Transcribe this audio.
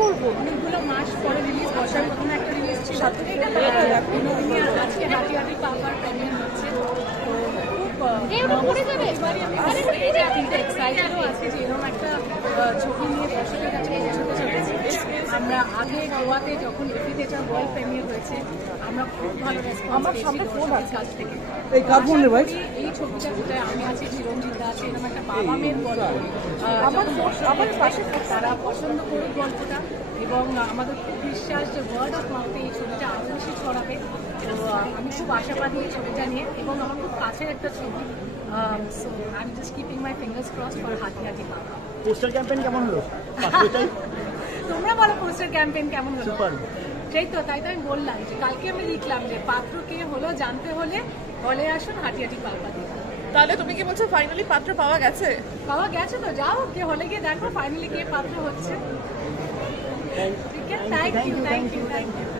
করবো অনেকগুলো মাস পরে রিলিজ, বর্ষার প্রথমে একটা রিলিজ ছিল, আজকে হাঁটি হাঁটি পাপার প্রেমিয়ার হচ্ছে। এক্সাইটেডও আছে যে এরকম একটা ছবি নিয়ে দর্শকের কাছে পৌঁছতে চলেছে। আমরা আগে গোয়াতে যখন এফি থিয়েটার ওয়ার্ল্ড প্রেমিয়ার হয়েছে, আমরা খুব ভালো রেসপন্স পেয়েছি দর্শকের কাছ থেকে। এই ছবিটা যেটা আমি আছি, চিরঞ্জিত দা আছে, এরকম একটা বাবা মেয়ের গল্প, আমার পাশে তারা পছন্দ করুক গল্পটা, এবং আমাদের খুব বিশ্বাস যে ওয়ার্ড অফ মাউথে এই ছবিটা আরও বেশি ছড়াবে। তো আমি খুব আশাবাদী এই ছবিটা নিয়ে, এবং আমার খুব কাছের একটা ছবি। So I am just keeping my fingers cross for হাতি হাতি পাপা। পোস্টার ক্যাম্পেইন কেমন হলো? তোমরা বলো পোস্টার ক্যাম্পেইন কেমন হলো? সেই তো, তাই তো আমি বললাম যে কালকে আমি লিখলাম যে পাত্র কে হলো জানতে হলে হলে আসুন হাঁটি হাঁটি পাপা দিয়ে। তাহলে তুমি কি বলছো ফাইনালি পাত্র পাওয়া গেছে? পাওয়া গেছে তো, যাও কে হলে গিয়ে দেখো ফাইনালি কে পাত্র হচ্ছে। ঠিক আছে, থ্যাংক ইউ।